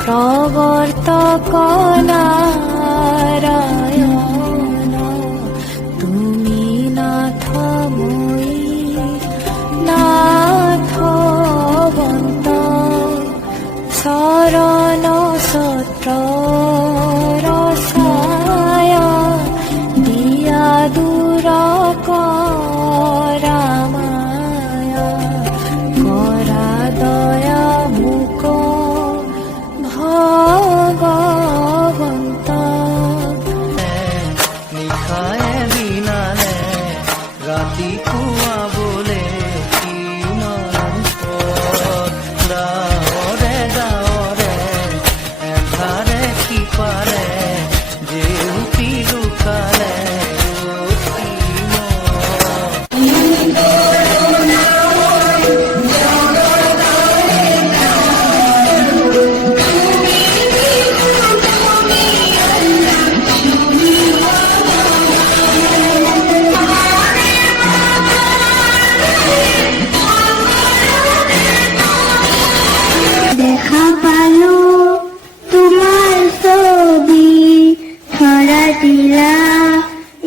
প্রবর্তক নারায়ণ তুমি নাথময়ী নাথবন্ত শরণ সত্র রসায় দিয়া দূর রামায় করা দয়া মুখ ভগবন্ত নিশায় বিনালে রাতি কুয়া বলে কিমান গাঁৱৰে গাঁৱৰে এধাৰে সিপাৰে জেউতি লুকালে দেখা পালো তোমাৰ ছবি ধৰা দিলা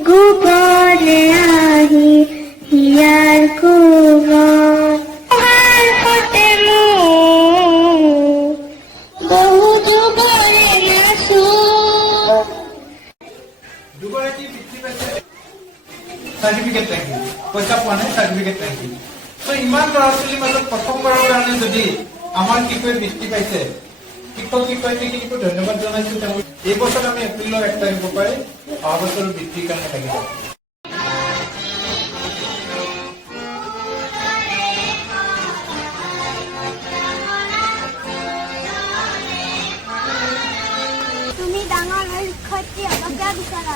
গোপনে আহি হিয়াৰ কুমাৰ হতে বহু যুগৰে নাচো দুগৰাকী বৃত্তি পাইছে চাৰ্টিফিকেট ৰাখি পইচা পোৱা নাই চাৰ্টিফিকেট ৰাখি ইমান ল'ৰা ছোৱালীৰ মাজত প্ৰথমবাৰৰ কাৰণে যদি আমাৰ শিশুৱে বৃত্তি পাইছে শিক্ষক শিক্ষয়িত্ৰীখিনিকো ধন্যবাদ জনাইছো তেওঁ এই বছৰ আমি এপ্ৰিলৰ 1 তাৰিখৰ পৰাই অহা বছৰৰ বৃত্তিৰ কাৰণে থাকিব তুমি ডাঙৰ হৈ শিক্ষয়িত্ৰী হ'বগে বিচৰা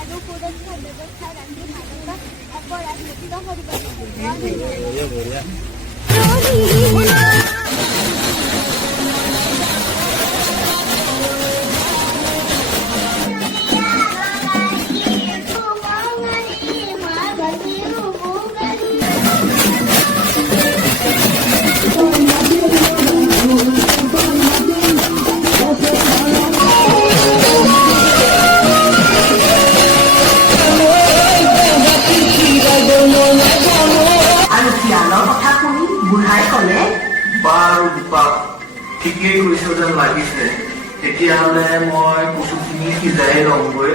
আৰু সুৰক্ষা ব্যৱস্থা ৰাখি ভাৰতত অপৰাধ মুক্ত কৰিব বুঢ়াই কলে বাৰু দীপক ঠিকেই কৈছ যেন লাগিছে তেতিয়াহ'লে মই কচুখিনি সিজাই লওঁগৈ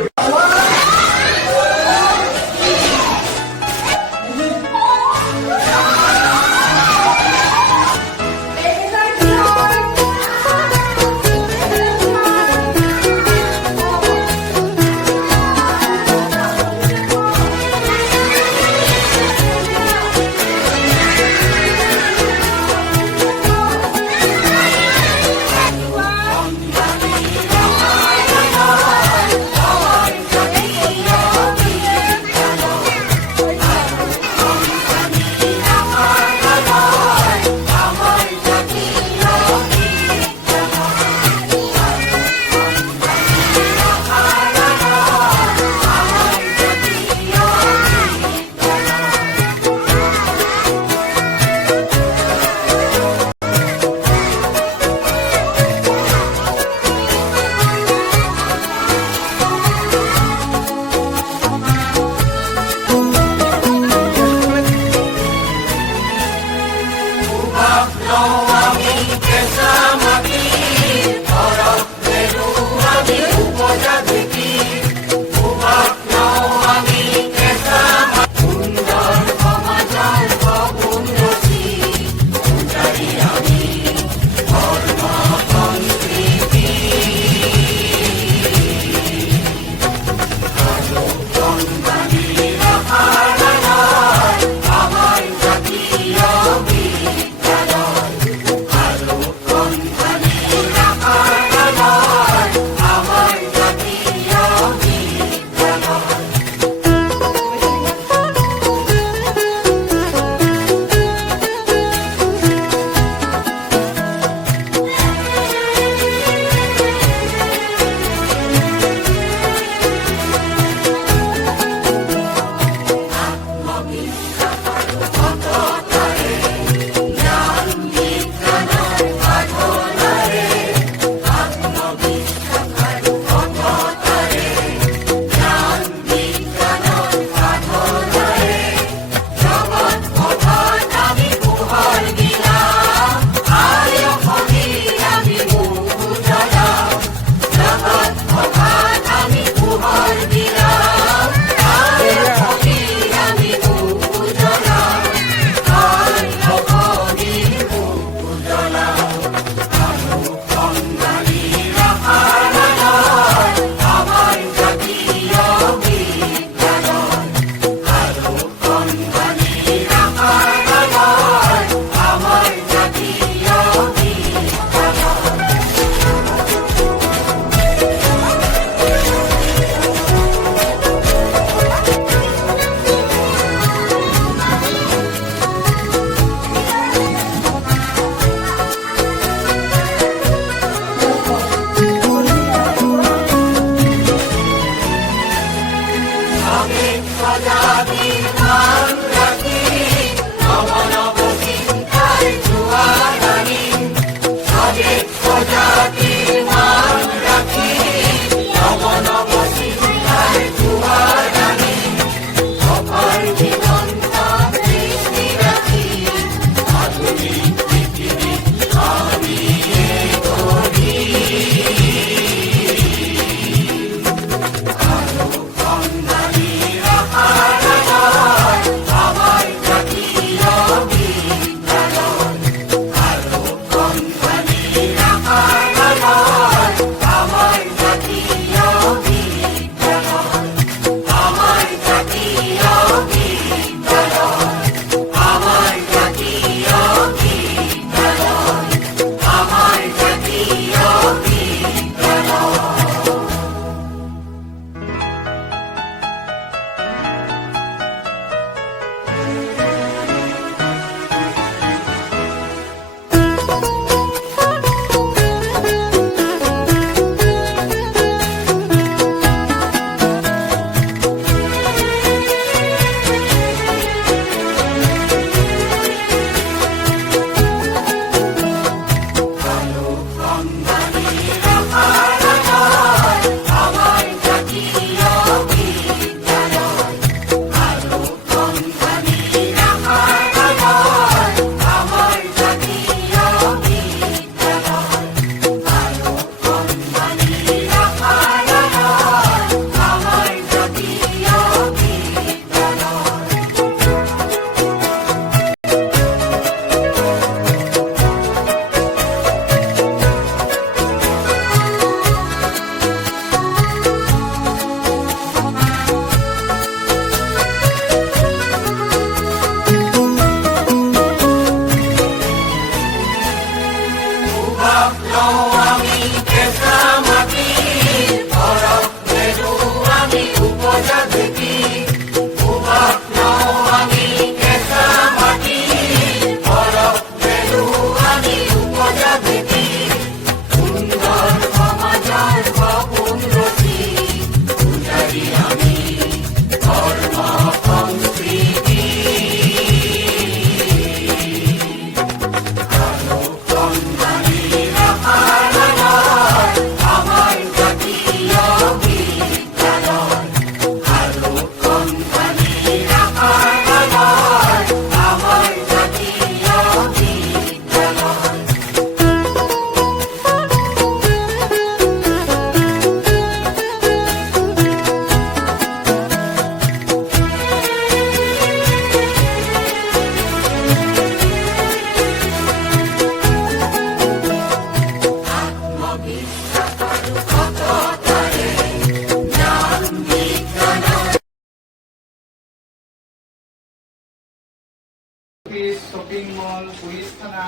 শ্বপিং মল, পুলিচ থানা,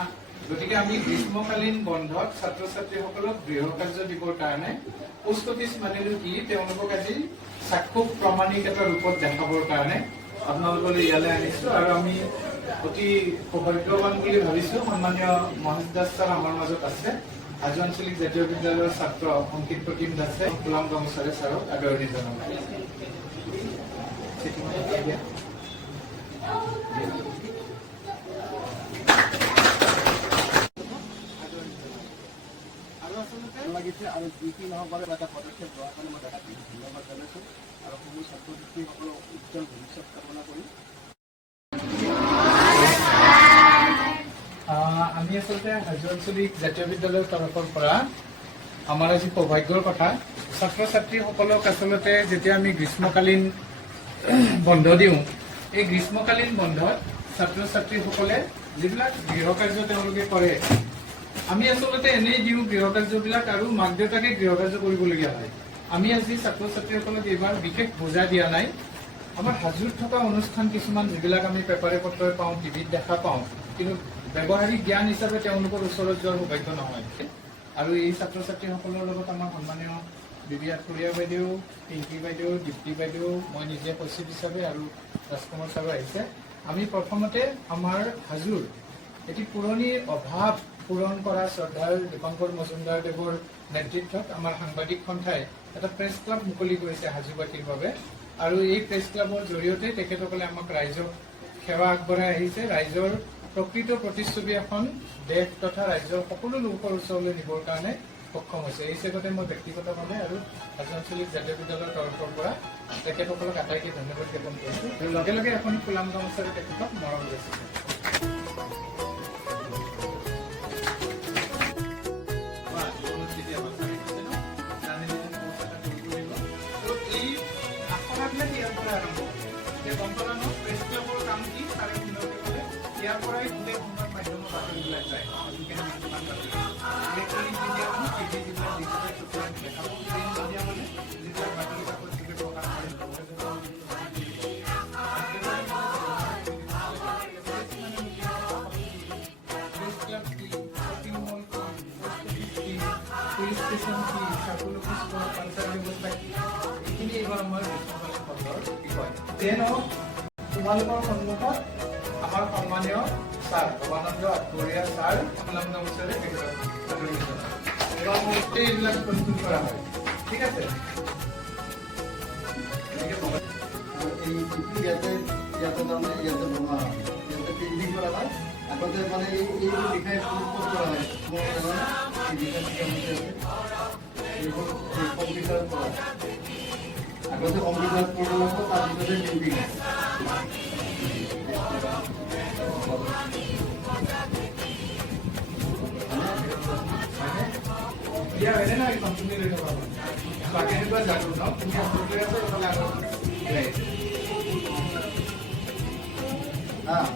গতিকে আমি গ্ৰীষ্মকালীন বন্ধত ছাত্ৰ ছাত্ৰীসকলক গৃহ কাৰ্য দিবৰ কাৰণে পোষ্ট অফিচ মানিলো কি তেওঁলোকক আজি চাক্ষুষ প্ৰমাণিক এটা ৰূপত দেখাবৰ কাৰণে আপোনালোকলৈ ইয়ালৈ আনিছো আৰু আমি অতি সৌভাগ্যৱান বুলি ভাবিছো সন্মানীয় মহেশ দাস ছাৰ আমাৰ মাজত আছে হাজো আঞ্চলিক জাতীয় বিদ্যালয়ৰ ছাত্ৰ অংকিত প্ৰতিম দাসে ফুলাম গামোচাৰে ছাৰক আদৰণি জনাব লাগিছে আৰু যি কি নহওক বাৰু এটা পদক্ষেপ লোৱাৰ কাৰণে মই দাদাক ধন্যবাদ জনাইছোঁ আৰু সমূহ ছাত্ৰ ছাত্ৰীসকলক উজ্জ্বল ভৱিষ্যত কামনা কৰি আমি আচলতে হাজো আঞ্চলিক জাতীয় বিদ্যালয়ৰ তৰফৰ পৰা আমাৰ আজি সৌভাগ্যৰ কথা ছাত্ৰ ছাত্ৰীসকলক আচলতে যেতিয়া আমি গ্ৰীষ্মকালীন বন্ধ দিওঁ এই গ্ৰীষ্মকালীন বন্ধত ছাত্ৰ ছাত্ৰীসকলে যিবিলাক গৃহ কাৰ্য তেওঁলোকে কৰে আমি আচলতে এনেই দিওঁ গৃহ কাৰ্যবিলাক আৰু মাক দেউতাকে গৃহ কাৰ্য কৰিবলগীয়া হয় আমি আজি ছাত্ৰ ছাত্ৰীসকলক এইবাৰ বিশেষ বুজা দিয়া নাই আমাৰ হাজোত থকা অনুষ্ঠান কিছুমান যিবিলাক আমি পেপাৰে পত্ৰই পাওঁ টিভিত দেখা পাওঁ কিন্তু ব্যৱহাৰিক জ্ঞান হিচাপে তেওঁলোকৰ ওচৰত যোৱাৰ সৌভাগ্য নহয় আৰু এই ছাত্ৰ ছাত্ৰীসকলৰ লগত আমাৰ সন্মানীয় বিবিয়া খুৰীয়া বাইদেউ পিংকী বাইদেউ দীপ্তি বাইদেউ মই নিজে সচিব হিচাপে আৰু ৰাজকুমাৰ ছাৰো আহিছে আমি প্ৰথমতে আমাৰ হাজোৰ এটি পুৰণি অভাৱ পূৰণ কৰা শ্ৰদ্ধাৰ দীপংকৰ মজুমদাৰ দেৱৰ নেতৃত্বত আমাৰ সাংবাদিক সন্থাই এটা প্ৰেছ ক্লাব মুকলি কৰিছে হাজোবাসীৰ বাবে আৰু এই প্ৰেছ ক্লাবৰ জৰিয়তে তেখেতসকলে আমাক ৰাইজক সেৱা আগবঢ়াই আহিছে ৰাইজৰ প্ৰকৃত প্ৰতিচ্ছবি এখন দেশ তথা ৰাজ্যৰ সকলো লোকৰ ওচৰলৈ নিবৰ কাৰণে সক্ষম হৈছে এই চেগতে মই ব্যক্তিগতভাৱে আৰু হাজো আঞ্চলিক জাতীয় বিদ্যালয়ৰ তৰফৰ পৰা তেখেতসকলক আটাইকে ধন্যবাদ জ্ঞাপন কৰিছোঁ আৰু লগে লগে এখন ফুলাম গামোচাৰে তেখেতক মৰম দিছে ইয়াৰ পৰাই গোটেই সংবাদ মাধ্যমৰ বাতৰিবিলাক যায় ইলেক্ট্ৰনিক মিডিয়া মানে টিভি যিবিলাক ডিজিটেল চুপাৰ দেখাব প্ৰিণ্ট মিডিয়া মানে যিবিলাক বাতৰি কাকত যোগে প্ৰকাশ পুলিচ ষ্টেচন কি চাকৰি পঞ্চায়ত ব্যৱস্থা কি এইখিনি এইবাৰ আমাৰ গ্ৰীষ্মকালীন বন্ধৰ বিষয় যে নহওক তোমালোকৰ সন্মুখত আমাৰ সন্মানীয় ছাৰ ভৱানন্দ আঠবৰীয়া ছাৰ ফুলাম গামোচাৰে এইবিলাক প্ৰস্তুত কৰা হয় ঠিক আছে ইয়াতে তাৰমানে ইয়াতে বনোৱা হয় ইয়াতে পেইণ্টিং কৰা হয় আগতে মানে এইবোৰ লিখাই ক'ত কৰা হয় এইবোৰ কম্পিউটাৰত কৰা আগতে কম্পিউটাৰত কৰিব লাগিব তাৰপিছতে painting Ya, ini nak konsumsi dari apa? Pakai itu aja dulu, no? Punya produk apa kalau ada? Ah,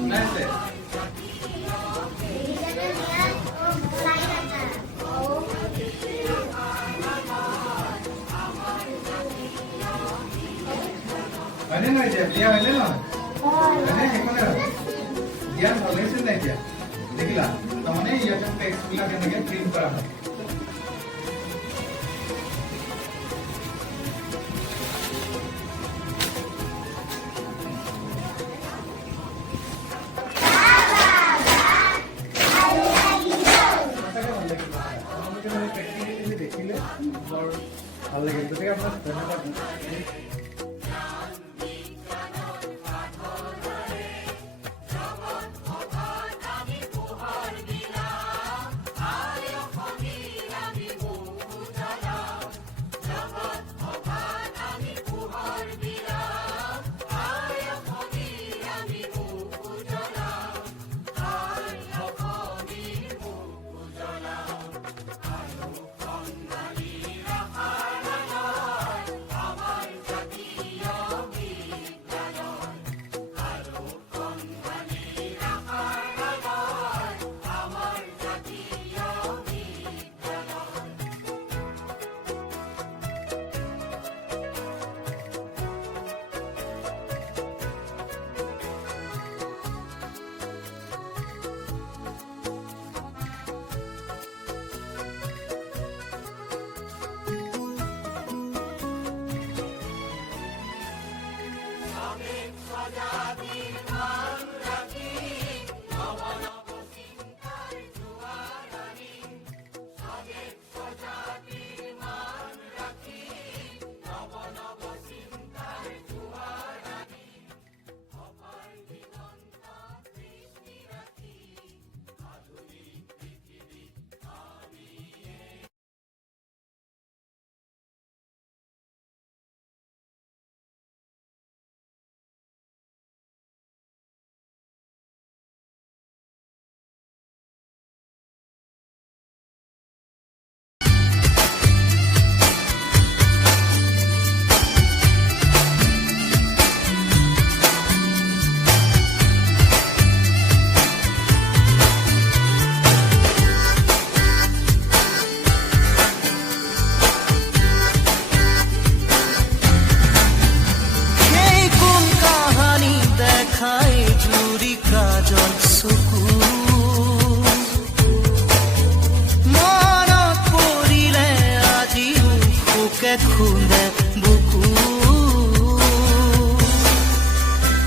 nice. Ini nak je, dia ini nak. Ini yang mana? Dia boleh sih nak je. দেখিলা তাৰমানে ইয়াতে টেক্সটবিলাক এনেকৈ print কৰা হয় দেখিলে বৰ ভাল লাগিল গতিকে আপোনাক ধন্যবাদ খুন্দে বুকু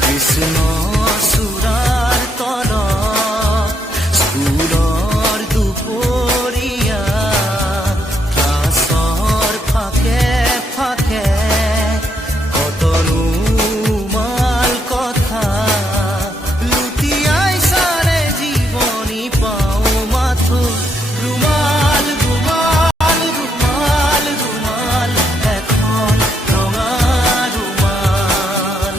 কৃষ্ণ চূড়াৰ তলত স্কুলৰ দুপৰীয়া ক্লাছৰ ফাকে ফাকে কতনো মাল কথা লুটিয়াই চাৰে জীৱনী পাওঁ মাথো ৰুমাল ৰুমাল ৰুমাল ৰুমাল এখন ৰঙা ৰুমাল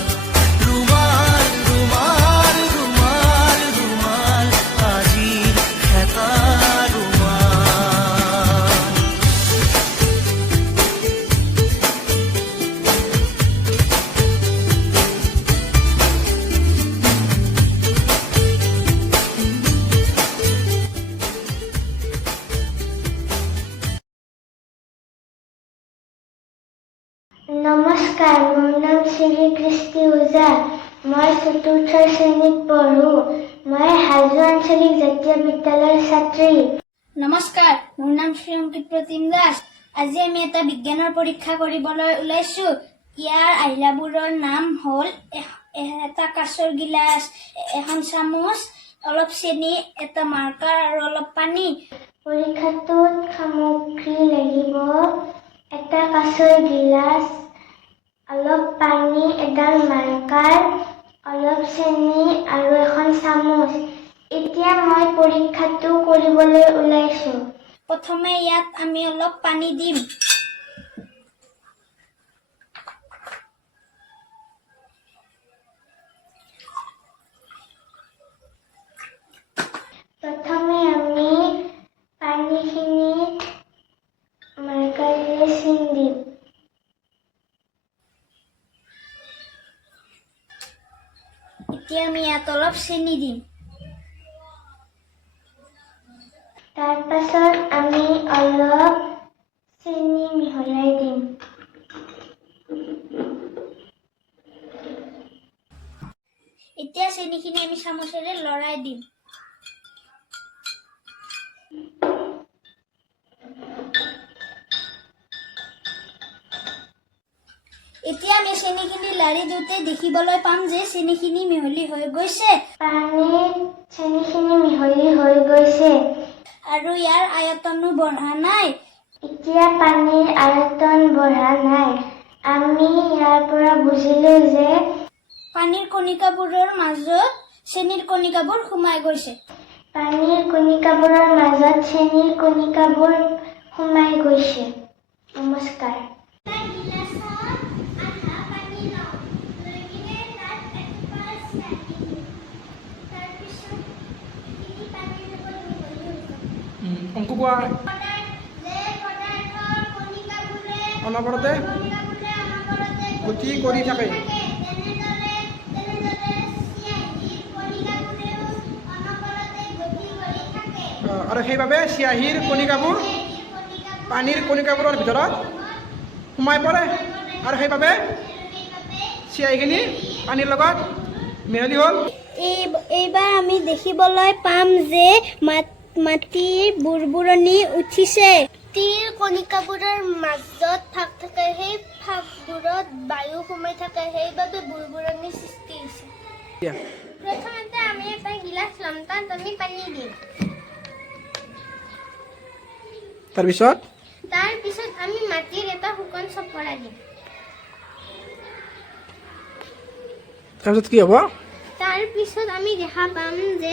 ৰুমাল ৰুমাল ৰুমাল ৰুমাল আজিৰ এটা ৰুমাল নমস্কাৰ, মোৰ নাম শ্ৰী কৃষ্টি ওজা। মই চতুৰ্থ শ্ৰেণীত পঢ়োঁ। মই হাজো আঞ্চলিক জাতীয় বিদ্যালয়ৰ ছাত্ৰী। নমস্কাৰ, মোৰ নাম শ্ৰী অংকিত প্ৰতিম দাস। আজি আমি এটা বিজ্ঞানৰ পৰীক্ষা কৰিবলৈ ওলাইছো। ইয়াৰ আহিলাবোৰৰ নাম হ'ল এটা কাঁচৰ গিলাচ, এখন চামুচ, অলপ চেনি, এটা মাৰ্কাৰ আৰু অলপ পানী। পৰীক্ষাটোত সামগ্ৰী লাগিব এটা কাঁচৰ গিলাচ, অলপ পানী, এডাল মাৰ্কাৰ, অলপ চেনি আৰু এখন চামুচ। এতিয়া মই পৰীক্ষাটো কৰিবলৈ ওলাইছো। প্ৰথমে ইয়াত আমি অলপ পানী দিম। প্ৰথমে আমি পানীখিনিত মাৰ্কাৰেৰে চিন দিম। এতিয়া আমি ইয়াত অলপ চেনি দিম। তাৰ পাছত আমি অলপ চেনি মিহলাই দিম। এতিয়া চেনিখিনি আমি চামুচেৰে লৰাই দিম। এতিয়া আমি চেনিখিনি লাৰি দিওঁতে দেখিবলৈ পাম যে চেনিখিনি মিহলি হৈ গৈছে পানীত চেনিখিনি মিহলি হৈ গৈছে আৰু ইয়াৰ আয়তনো বঢ়া নাই। এতিয়া পানীৰ আয়তন বঢ়া নাই আমি ইয়াৰ পৰা বুজিলো যে পানীৰ কণিকাবোৰৰ মাজত চেনিৰ কণিকাবোৰ সোমাই গৈছে। পানীৰ কণিকাবোৰৰ মাজত চেনিৰ কণিকাবোৰ সোমাই গৈছে। নমস্কাৰ। অংকু কোৱা অনবৰতে গতি কৰি থাকে আৰু সেইবাবে চিয়াহীৰ কণিকাবোৰ পানীৰ কণিকাবোৰৰ ভিতৰত সোমাই পৰে আৰু সেইবাবে চিয়াহীখিনি পানীৰ লগত মিহলি হ'ল। এইবাৰ আমি দেখিবলৈ পাম যে মাটিৰ বুৰবুৰণি উঠিছে। মাটিৰ কণিকাবোৰৰ মাজত ফাঁক থাকে, সেই ফাঁকবোৰত বায়ু সোমাই থাকে, সেইবাবে বুৰবুৰণিৰ সৃষ্টি হৈছে। প্ৰথমতে আমি এটা গিলাচ ল'ম, তাত আমি পানী দিম। তাৰপিছত আমি মাটিৰ এটা শুকান চপৰা দিম। তাৰপিছত কি হ'ব? তাৰপিছত আমি দেখা পাম যে